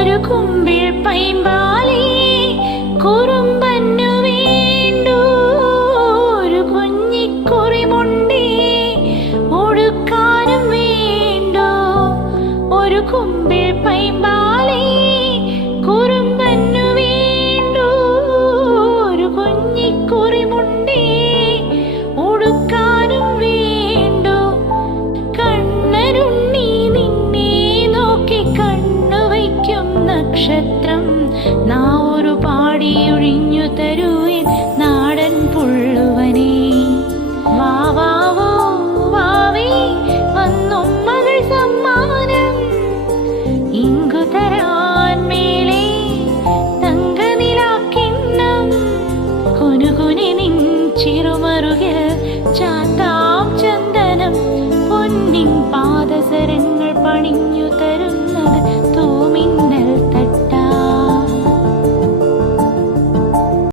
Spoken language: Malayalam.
ഒരു കുമ്പിൾ പൈമ്പാലി കുറുമ്പന്നു വേണ്ടു ഒരു കുഞ്ഞിക്കുറിമുണ്ടി ഉടുക്കാനും വേണ്ടു ഒരു കുമ്പിൾ പൈമ്പാലി കുറുമ്പന്നു വേണ്ടു ഒരു കുഞ്ഞിക്കുറിമുണ്ടി ഉടുക്കാനും വേണ്ടു കണ്ണരുണ്ണി നിന്നെ നോക്കി കണ്ണു വയ്ക്കും നക്ഷത്രം നാ ഒരു പാടി ഒഴിഞ്ഞു തരൂ